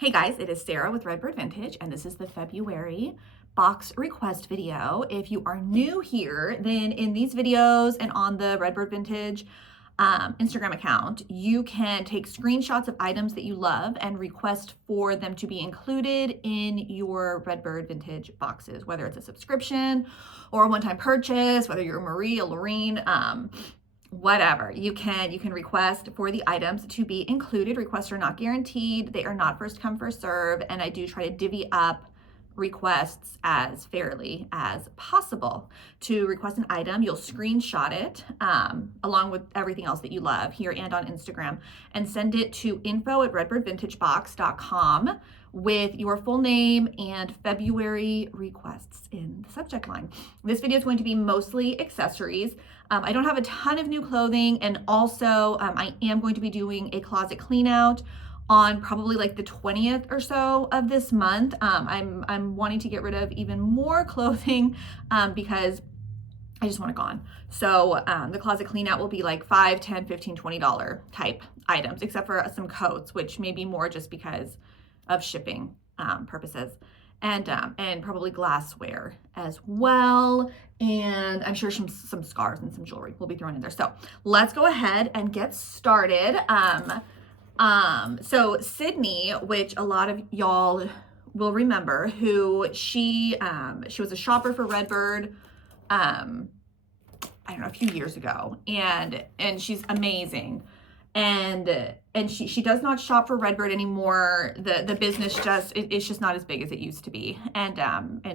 Hey guys, it is Sarah with Redbird Vintage, and this is the February box request video. If you are new here, then in these videos and on the Redbird Vintage Instagram account, you can take screenshots of items that you love and request for them to be included in your Redbird Vintage boxes, whether it's a subscription or a one-time purchase, whether you're Marie or Lorene, whatever. You can request for the items to be included. Requests are not guaranteed. They are not first come, first serve. And I do try to divvy up requests as fairly as possible. To request an item, you'll screenshot it along with everything else that you love here and on Instagram, and send it to info@redbirdvintagebox.com with your full name and February requests in the subject line. This video is going to be mostly accessories. I don't have a ton of new clothing, and also I am going to be doing a closet clean out on probably like the 20th or so of this month. I'm wanting to get rid of even more clothing because I just want it gone. So the closet clean out will be like $5, $10, $15, $20 type items, except for some coats, which may be more just because of shipping purposes, and probably glassware as well. And I'm sure some scarves and some jewelry will be thrown in there. So let's go ahead and get started. So Sydney, which a lot of y'all will remember, who she was a shopper for Redbird, I don't know, a few years ago, and she's amazing. And she does not shop for Redbird anymore. The business it's just not as big as it used to be, and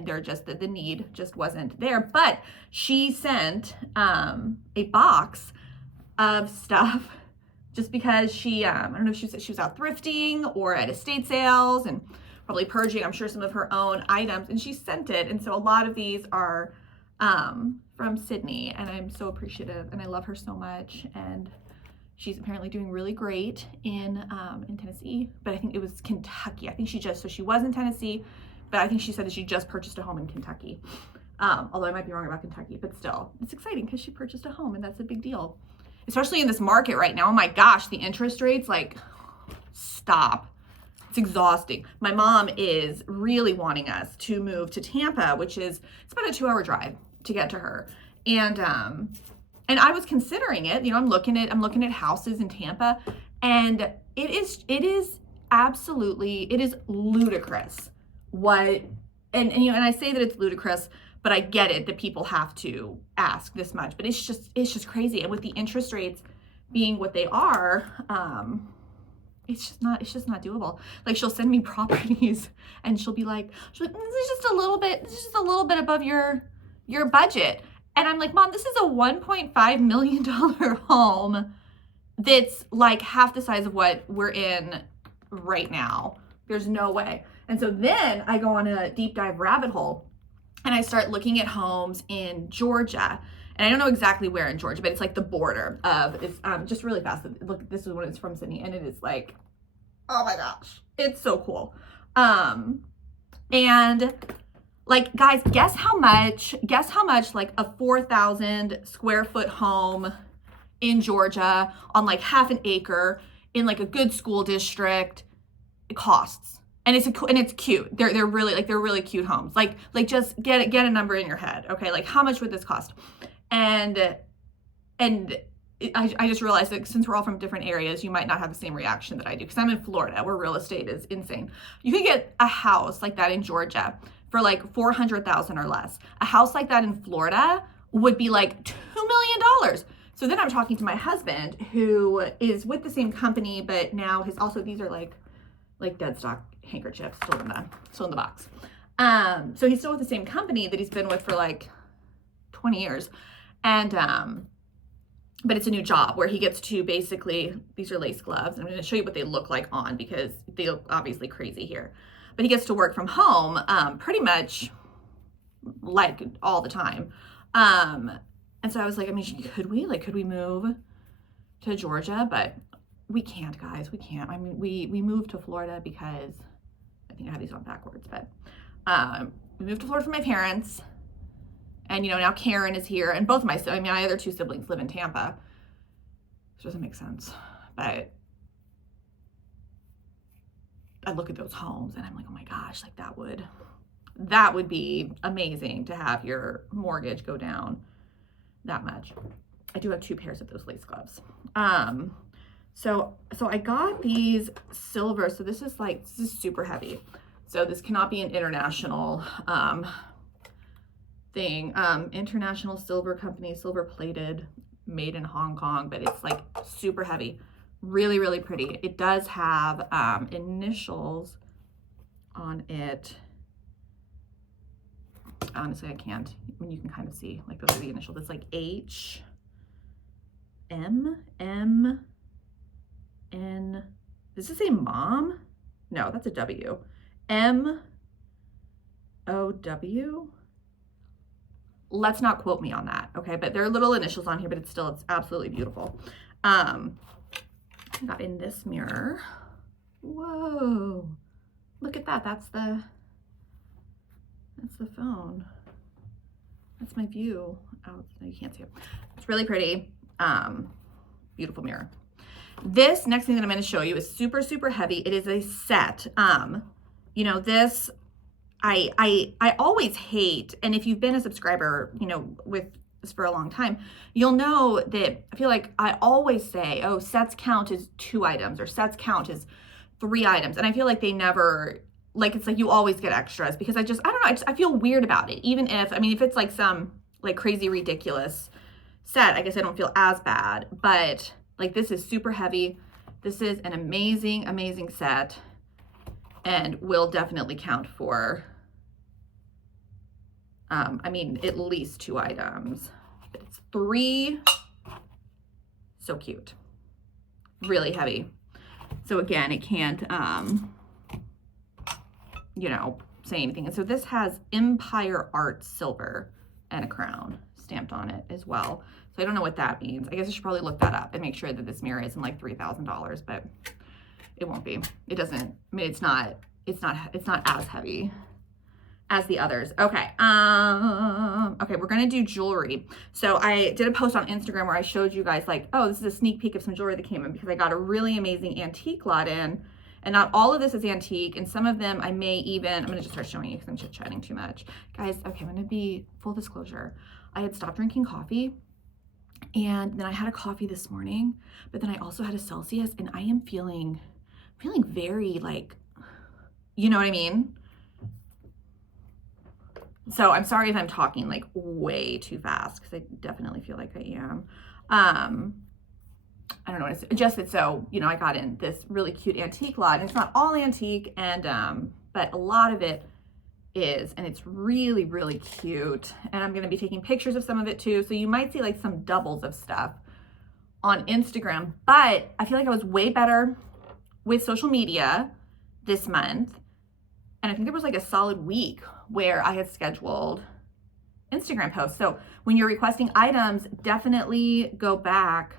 they're just the need just wasn't there. But she sent a box of stuff just because she I don't know if she was out thrifting or at estate sales and probably purging, I'm sure, some of her own items, and she sent it. And so a lot of these are from Sydney, and I'm so appreciative, and I love her so much. And she's apparently doing really great in Tennessee, but I think it was Kentucky. I think she was in Tennessee, but I think she said that she just purchased a home in Kentucky. Although I might be wrong about Kentucky, but still, it's exciting because she purchased a home, and that's a big deal, especially in this market right now. Oh my gosh, the interest rates, like, stop. It's exhausting. My mom is really wanting us to move to Tampa, it's about a 2-hour drive to get to her, and I was considering it. You know, I'm looking at houses in Tampa, and it is ludicrous what, and you know, and I say that it's ludicrous, but I get it that people have to ask this much, but it's just crazy. And with the interest rates being what they are, it's just not doable. Like, she'll send me properties and she'll be like, this is just a little bit above your budget. And I'm like, Mom, this is a $1.5 million home that's like half the size of what we're in right now. There's no way. And so then I go on a deep dive rabbit hole, and I start looking at homes in Georgia. And I don't know exactly where in Georgia, but it's like the border of, it's just really fast. Look, this is when it's from Sydney, and it is like, oh my gosh, it's so cool. And like, guys, guess how much like a 4,000 square foot home in Georgia on like half an acre in like a good school district it costs. And it's cute. They're really cute homes. Like just get a number in your head. Okay, like, how much would this cost? And I just realized that since we're all from different areas, you might not have the same reaction that I do, because I'm in Florida, where real estate is insane. You could get a house like that in Georgia for like $400,000 or less. A house like that in Florida would be like $2 million. So then I'm talking to my husband, who is with the same company, but now these are like dead stock handkerchiefs still in the box. So he's still with the same company that he's been with for like 20 years. And but it's a new job where he gets to basically, these are lace gloves. I'm going to show you what they look like on, because they look obviously crazy here. But he gets to work from home pretty much like all the time. And so I was like, I mean, could we move to Georgia? But we can't, guys. We can't. I mean, we moved to Florida because, I think I have these on backwards, but we moved to Florida for my parents. And, you know, now Karen is here, and both of my other two siblings live in Tampa. Which doesn't make sense, but look at those homes and I'm like, oh my gosh, like that would be amazing to have your mortgage go down that much. I do have 2 pairs of those lace gloves. So I got these silver. So this is super heavy. So this cannot be an international thing. International silver company, silver plated, made in Hong Kong, but it's like super heavy. Really, really pretty. It does have initials on it. Honestly, I can't. When you can kind of see, like those are the initials. It's like H, M, M, N. Does this say mom? No, that's a W. M, O, W. Let's not quote me on that, okay? But there are little initials on here, but it's absolutely beautiful. I got in this mirror. Whoa, look at that. That's the phone. That's my view. Oh, you can't see it. It's really pretty. Beautiful mirror. This next thing that I'm going to show you is super, super heavy. It is a set. You know, this, I always hate, and if you've been a subscriber, you know, with this for a long time, you'll know that I feel like I always say, oh, sets count as 2 items or sets count as 3 items. And I feel like they never, like, it's like you always get extras because I don't know, I feel weird about it. Even if, I mean, if it's like some like crazy ridiculous set, I guess I don't feel as bad, but like this is super heavy. This is an amazing, amazing set and will definitely count for, I mean, at least 2 items. It's 3, so cute, really heavy. So again, it can't, you know, say anything. And so this has Empire Art Silver and a crown stamped on it as well. So I don't know what that means. I guess I should probably look that up and make sure that this mirror isn't like $3,000, but it won't be. It doesn't, I mean, it's not as heavy as the others. Okay. Okay, we're gonna do jewelry. So I did a post on Instagram where I showed you guys like, oh, this is a sneak peek of some jewelry that came in because I got a really amazing antique lot in. And not all of this is antique, and some of them I may even, I'm gonna just start showing you because I'm chit-chatting too much. Guys, okay, I'm gonna be full disclosure. I had stopped drinking coffee, and then I had a coffee this morning, but then I also had a Celsius, and I am feeling very like, you know what I mean? So I'm sorry if I'm talking like way too fast because I definitely feel like I am. I don't know, it's just that, so, you know, I got in this really cute antique lot, and it's not all antique, and, but a lot of it is, and it's really, really cute. And I'm going to be taking pictures of some of it too. So you might see like some doubles of stuff on Instagram, but I feel like I was way better with social media this month. And I think there was like a solid week where I had scheduled Instagram posts. So when you're requesting items, definitely go back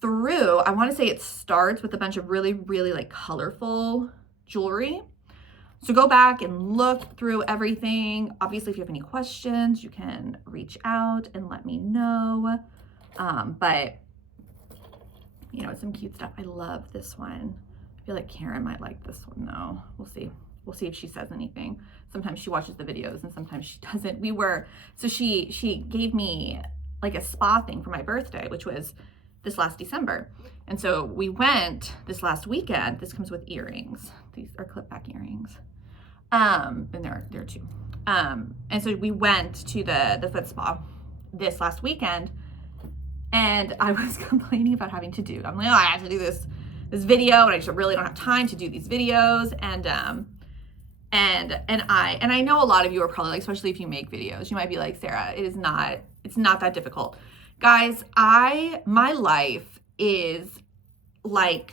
through. I want to say it starts with a bunch of really, really like colorful jewelry. So go back and look through everything. Obviously, if you have any questions, you can reach out and let me know. But you know, it's some cute stuff. I love this one. I feel like Karen might like this one though. We'll see. We'll see if she says anything. Sometimes she watches the videos and sometimes she doesn't. So she gave me like a spa thing for my birthday, which was this last December. And so we went this last weekend. This comes with earrings. These are clip back earrings. And there are 2. And so we went to the foot spa this last weekend, and I was complaining about having to do, I'm like, oh, I have to do this video, and I just really don't have time to do these videos. And I know a lot of you are probably like, especially if you make videos, you might be like, Sarah, it's not that difficult. Guys, my life is like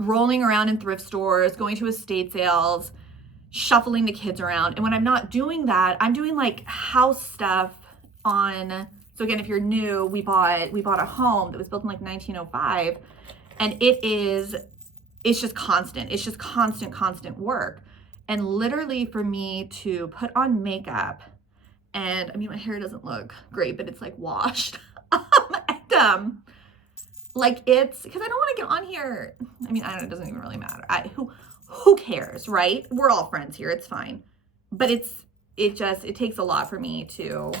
rolling around in thrift stores, going to estate sales, shuffling the kids around. And when I'm not doing that, I'm doing like house stuff on, so again, if you're new, we bought a home that was built in like 1905, and it's just constant. It's just constant work. And literally for me to put on makeup, and I mean, my hair doesn't look great, but it's like washed. Like, it's because I don't want to get on here. I mean, I don't know, it doesn't even really matter. Who cares, right? We're all friends here. It's fine. But it takes a lot for me to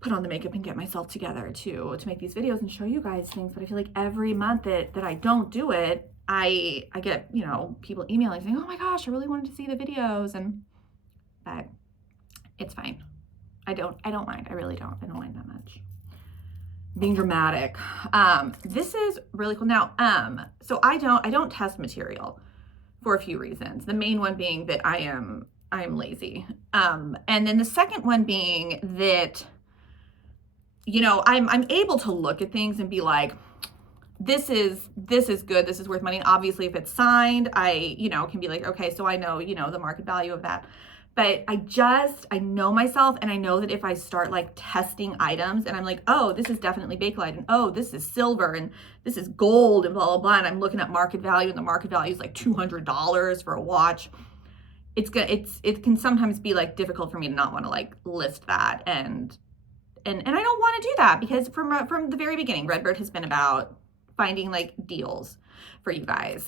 put on the makeup and get myself together to make these videos and show you guys things. But I feel like every month that I don't do it, I get, you know, people emailing saying, oh my gosh, I really wanted to see the videos. But it's fine. I don't mind. I really don't. I don't mind that much. Being dramatic. This is really cool. Now, so I don't test material for a few reasons. The main one being that I am lazy. And then the second one being that, you know, I'm able to look at things and be like, this is good. This is worth money. And obviously if it's signed, I, you know, can be like, okay, so I know, you know, the market value of that. But I know myself, and I know that if I start like testing items and I'm like, oh, this is definitely Bakelite, and oh, this is silver, and this is gold, and blah, blah, blah, and I'm looking at market value, and the market value is like $200 for a watch, it can sometimes be like difficult for me to not want to like list that. And I don't want to do that, because from the very beginning, Redbird has been about finding like deals for you guys.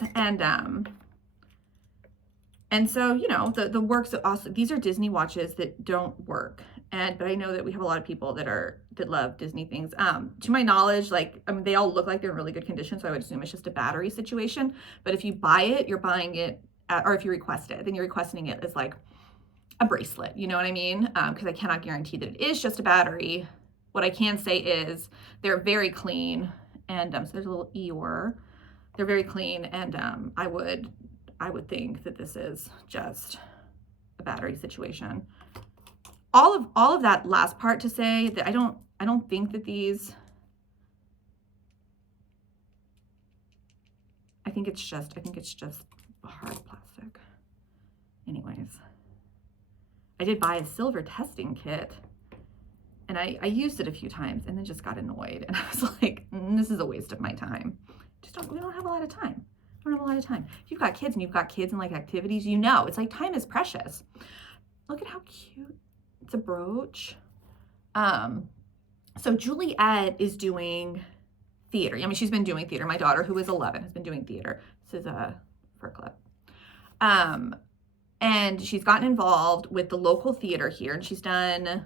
And so, you know, the works of also, these are Disney watches that don't work. But I know that we have a lot of people that love Disney things. To my knowledge, like, I mean, they all look like they're in really good condition, so I would assume it's just a battery situation. But if you buy it, you're buying it, or if you request it, then you're requesting it as like a bracelet, you know what I mean? Because I cannot guarantee that it is just a battery. What I can say is they're very clean, and so there's a little Eeyore. They're very clean, and I would think that this is just a battery situation. All of that last part to say that I don't think that these, I think it's just hard plastic. Anyways, I did buy a silver testing kit, and I used it a few times and then just got annoyed, and I was like, this is a waste of my time. We don't have a lot of time. I don't have a lot of time. If you've got kids and you've got kids in like activities, you know, it's like time is precious. Look at how cute. It's a brooch. So Juliet is doing theater. I mean, she's been doing theater. My daughter, who is 11, has been doing theater. This is a fur clip. And she's gotten involved with the local theater here, and she's done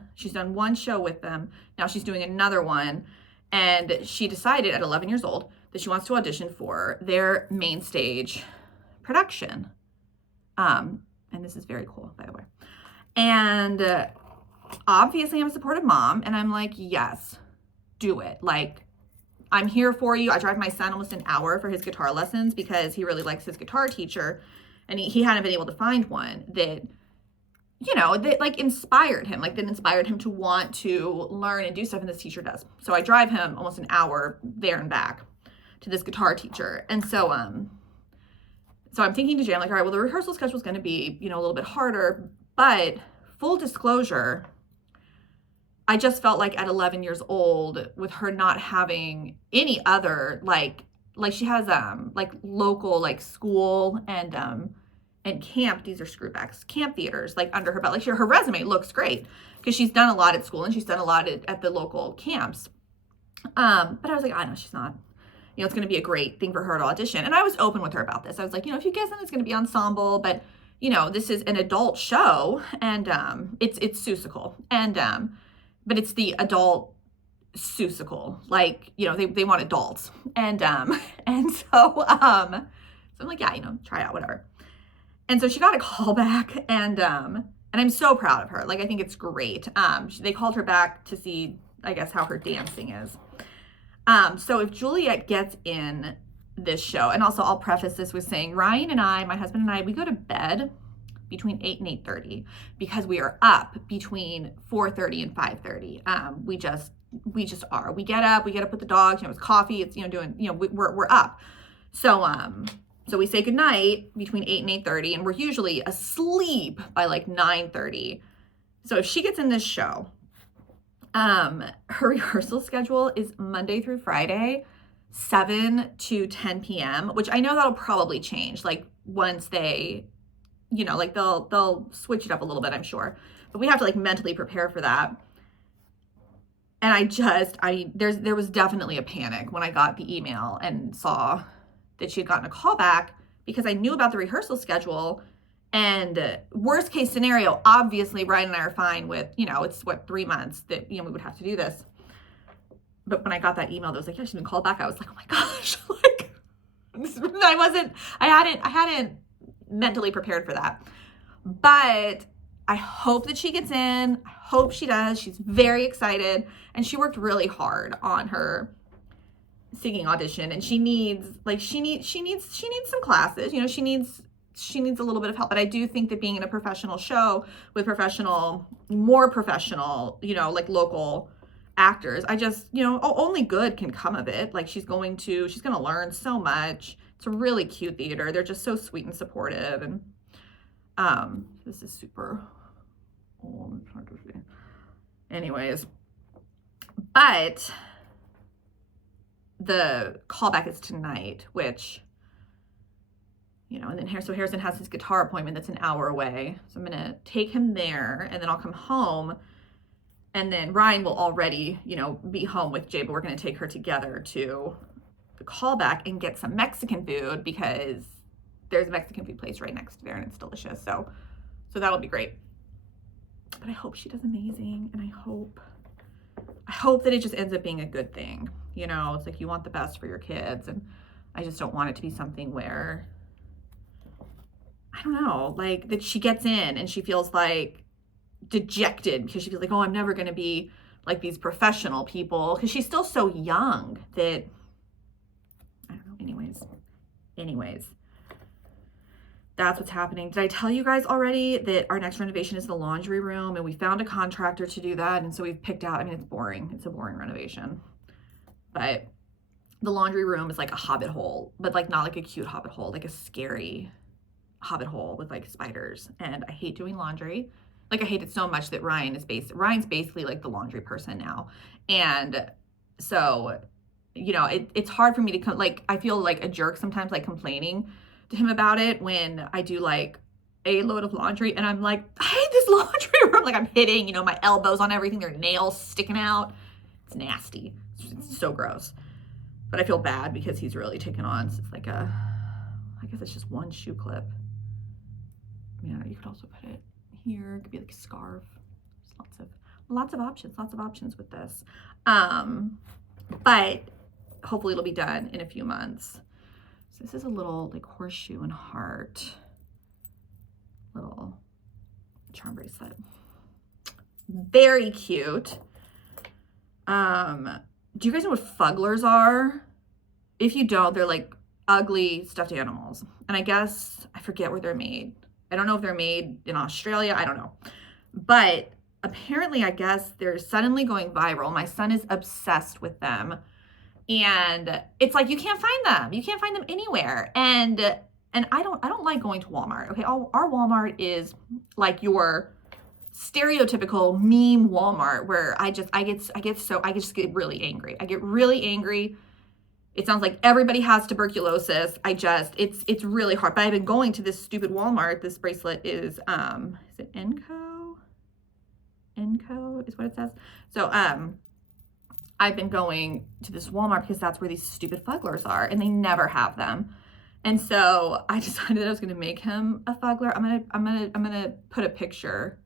one show with them. Now she's doing another one, and she decided at 11 years old that she wants to audition for their main stage production. And this is very cool, by the way. And obviously I'm a supportive mom, and I'm like, yes, do it. Like, I'm here for you. I drive my son almost an hour for his guitar lessons because he really likes his guitar teacher, and he hadn't been able to find one that, you know, that like inspired him, to want to learn and do stuff, and this teacher does. So I drive him almost an hour there and back to this guitar teacher. And so so I'm thinking to Jay, I'm like, all right, well, the rehearsal schedule is going to be, you know, a little bit harder, but full disclosure, I just felt like at 11 years old, with her not having any other, like she has like local like school and camp, these are screwbacks, camp theaters like under her belt. Like her resume looks great because she's done a lot at school and she's done a lot at the local camps. But I was like, I know she's not, you know, it's going to be a great thing for her to audition. And I was open with her about this. I was like, you know, if you get something, it's going to be ensemble, but you know, this is an adult show, and it's Seussical, and but it's the adult Seussical, like, you know, they want adults, and so I'm like, yeah, you know, try out, whatever. And so she got a call back, and I'm so proud of her. Like, I think it's great. They called her back to see, I guess, how her dancing is. So if Juliet gets in this show, and also I'll preface this with saying Ryan and I, my husband and I, we go to bed between 8 and 8:30 because we are up between 4:30 and 5:30. We just are. We get up with the dogs, you know, it's coffee, it's, you know, doing, you know, we're up. So we say goodnight between 8 and 8:30, and we're usually asleep by like 9:30. So if she gets in this show, her rehearsal schedule is Monday through Friday, 7 to 10 p.m., which I know that'll probably change, like once they, you know, like they'll switch it up a little bit, I'm sure. But we have to like mentally prepare for that. And there was definitely a panic when I got the email and saw that she had gotten a call back, because I knew about the rehearsal schedule. And worst case scenario, obviously Ryan and I are fine with, it's 3 months that, we would have to do this. But when I got that email that was like, yeah, she's been called back, I was like, oh my gosh, like, I hadn't mentally prepared for that. But I hope that she gets in. I hope she does. She's very excited, and she worked really hard on her singing audition, and she needs some classes. She needs a little bit of help. But I do think that being in a professional show with more professional, like local actors, only good can come of it. Like she's going to learn so much. It's a really cute theater. They're just so sweet and supportive. And this is super old. Anyways, but the callback is tonight, which, and then Harrison has his guitar appointment that's an hour away. So I'm going to take him there, and then I'll come home, and then Ryan will already, be home with Jay, but we're going to take her together to the callback and get some Mexican food, because there's a Mexican food place right next to there, and it's delicious. So that'll be great. But I hope she does amazing, and I hope that it just ends up being a good thing. It's like you want the best for your kids, and I just don't want it to be something where, I don't know, like that she gets in and she feels like dejected because she feels like, oh, I'm never going to be like these professional people, because she's still so young that, I don't know. Anyways. That's what's happening. Did I tell you guys already that our next renovation is the laundry room, and we found a contractor to do that, and so we've picked out, it's boring. It's a boring renovation. But the laundry room is like a hobbit hole, but like not like a cute hobbit hole, like a scary hobbit hole with like spiders. And I hate doing laundry. Like I hate it so much that Ryan's basically like the laundry person now. And so, it's hard for me to I feel like a jerk sometimes, like complaining to him about it when I do like a load of laundry, and I'm like, I hate this laundry room. Like I'm hitting, my elbows on everything, their nails sticking out. It's nasty. It's so gross. But I feel bad because he's really taken on. So it's like I guess it's just one shoe clip. You could also put it here. It could be like a scarf. There's lots of options with this. But hopefully it'll be done in a few months. So this is a little like horseshoe and heart little charm bracelet. Very cute. Do you guys know what fugglers are? If you don't, they're like ugly stuffed animals. And I guess, I forget where they're made. I don't know if they're made in Australia. I don't know. But apparently, I guess they're suddenly going viral. My son is obsessed with them. And it's like, you can't find them. You can't find them anywhere. And I don't like going to Walmart. Okay, our Walmart is like your stereotypical meme Walmart, where I just get really angry. I get really angry. It sounds like everybody has tuberculosis. It's really hard. But I've been going to this stupid Walmart. This bracelet is it Enco? Enco is what it says. So I've been going to this Walmart because that's where these stupid fugglers are, and they never have them. And so I decided that I was going to make him a fuggler. I'm gonna put a picture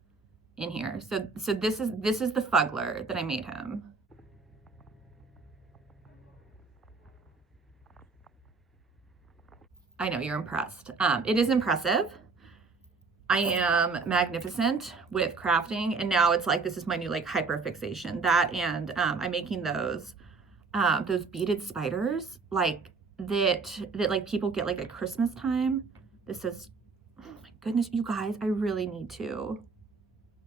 in here. So this is the fuggler that I made him. I know you're impressed. It is impressive. I am magnificent with crafting, and now it's like, this is my new like hyper fixation. That, and I'm making those beaded spiders like that like people get like at Christmas time. This is, oh my goodness, you guys, I really need to.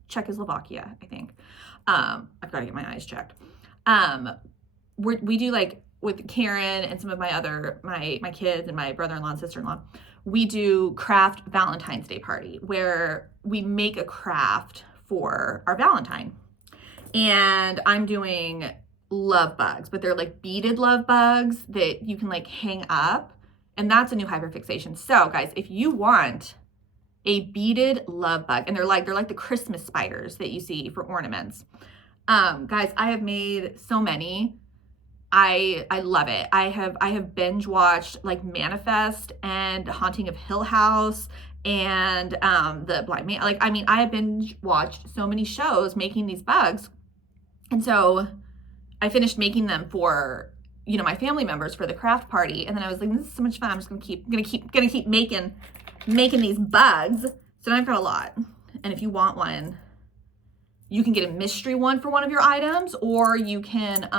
Czechoslovakia, I think. I've got to get my eyes checked. We do like with Karen and some of my kids and my brother-in-law and sister-in-law, we do craft Valentine's Day party where we make a craft for our Valentine. And I'm doing love bugs, but they're like beaded love bugs that you can like hang up. And that's a new hyperfixation. So guys, if you want a beaded love bug, and they're like the Christmas spiders that you see for ornaments. Guys, I have made so many. I love it. I have binge watched like Manifest and Haunting of Hill House and The Blind Man. Like, I mean, I have binge watched so many shows making these bugs. And so I finished making them for, you know, my family members for the craft party. And then I was like, this is so much fun. I'm just gonna keep making these bugs. So now I've got a lot. And if you want one, you can get a mystery one for one of your items, or you can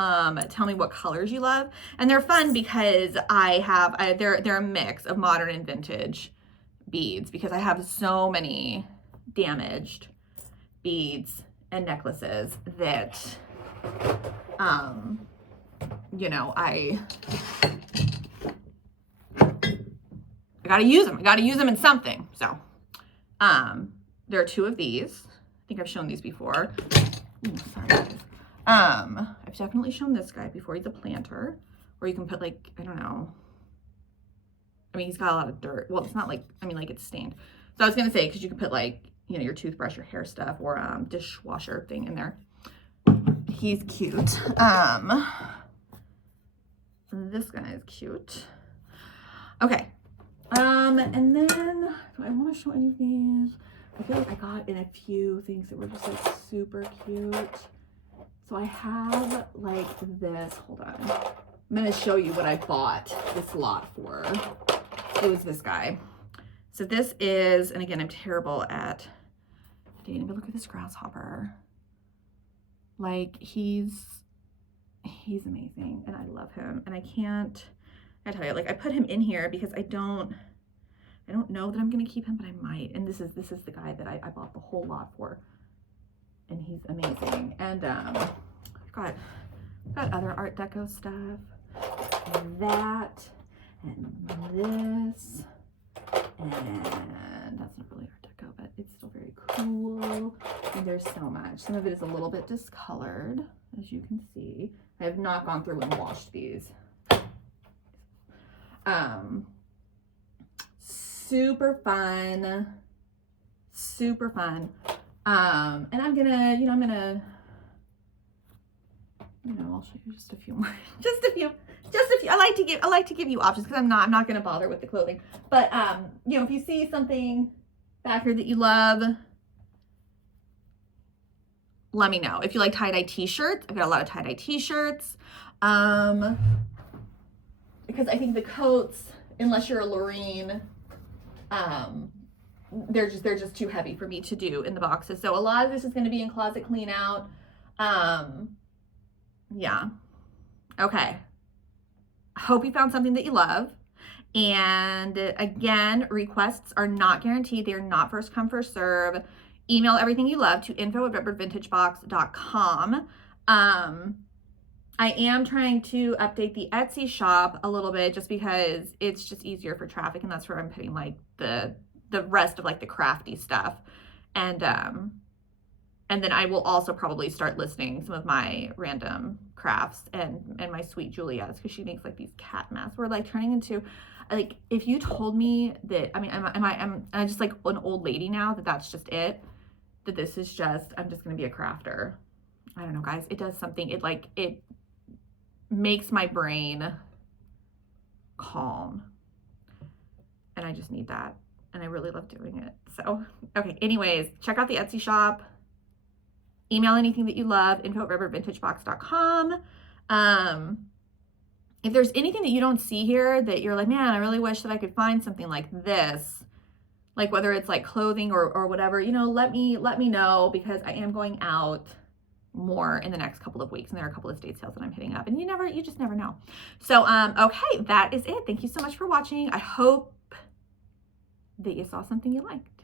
tell me what colors you love. And they're fun because they're a mix of modern and vintage beads, because I have so many damaged beads and necklaces that, you know, I gotta use them. I gotta use them in something. So, there are 2 of these. I think I've shown these before. Ooh, sorry. I've definitely shown this guy before. He's a planter, or you can put like, I don't know. I mean, he's got a lot of dirt. Well, it's not like, I mean, like it's stained. So I was gonna say, because you could put like, you know, your toothbrush, your hair stuff, or dishwasher thing in there. He's cute. This guy is cute. Okay. And then do I want to show any of these? I feel like I got in a few things that were just like super cute. So I have like this. Hold on. I'm going to show you what I bought this lot for. It was this guy. So this is, and again, I'm terrible at dating, but look at this grasshopper. Like he's amazing and I love him. And I tell you, like I put him in here because I don't know that I'm gonna keep him, but I might. And this is the guy that I bought the whole lot for, and he's amazing. And I've got other Art Deco stuff, and that, and this, and that's not really Art Deco, but it's still very cool. And there's so much. Some of it is a little bit discolored, as you can see. I have not gone through and washed these. Super fun. And I'm gonna, I'll show you just a few more, just a few. I like to give you options, because I'm not gonna bother with the clothing. But, if you see something back here that you love, let me know. If you like tie-dye t-shirts, I've got a lot of tie-dye t-shirts. Because I think the coats, unless you're a Lorene, they're just too heavy for me to do in the boxes. So a lot of this is going to be in closet clean out. Yeah. Okay. Hope you found something that you love. And again, requests are not guaranteed. They are not first come, first serve. Email everything you love to info@redbirdvintagebox.com. I am trying to update the Etsy shop a little bit, just because it's just easier for traffic, and that's where I'm putting like the rest of like the crafty stuff. And then I will also probably start listing some of my random crafts and my sweet Juliet's, because she makes like these cat masks. We're like turning into, like, if you told me that, I mean, am I just like an old lady now, that's just it, that this is just, I'm just gonna be a crafter. I don't know, guys. It does something. It makes my brain calm, and I just need that, and I really love doing it. So, okay, anyways, check out the Etsy shop. Email anything that you love, info@redbirdvintagebox.com. If there's anything that you don't see here that you're like, man, I really wish that I could find something like this, like whether it's like clothing or whatever, let me know, because I am going out more in the next couple of weeks, and there are a couple of estate sales that I'm hitting up, and you just never know. So okay, that is it. Thank you so much for watching. I hope that you saw something you liked.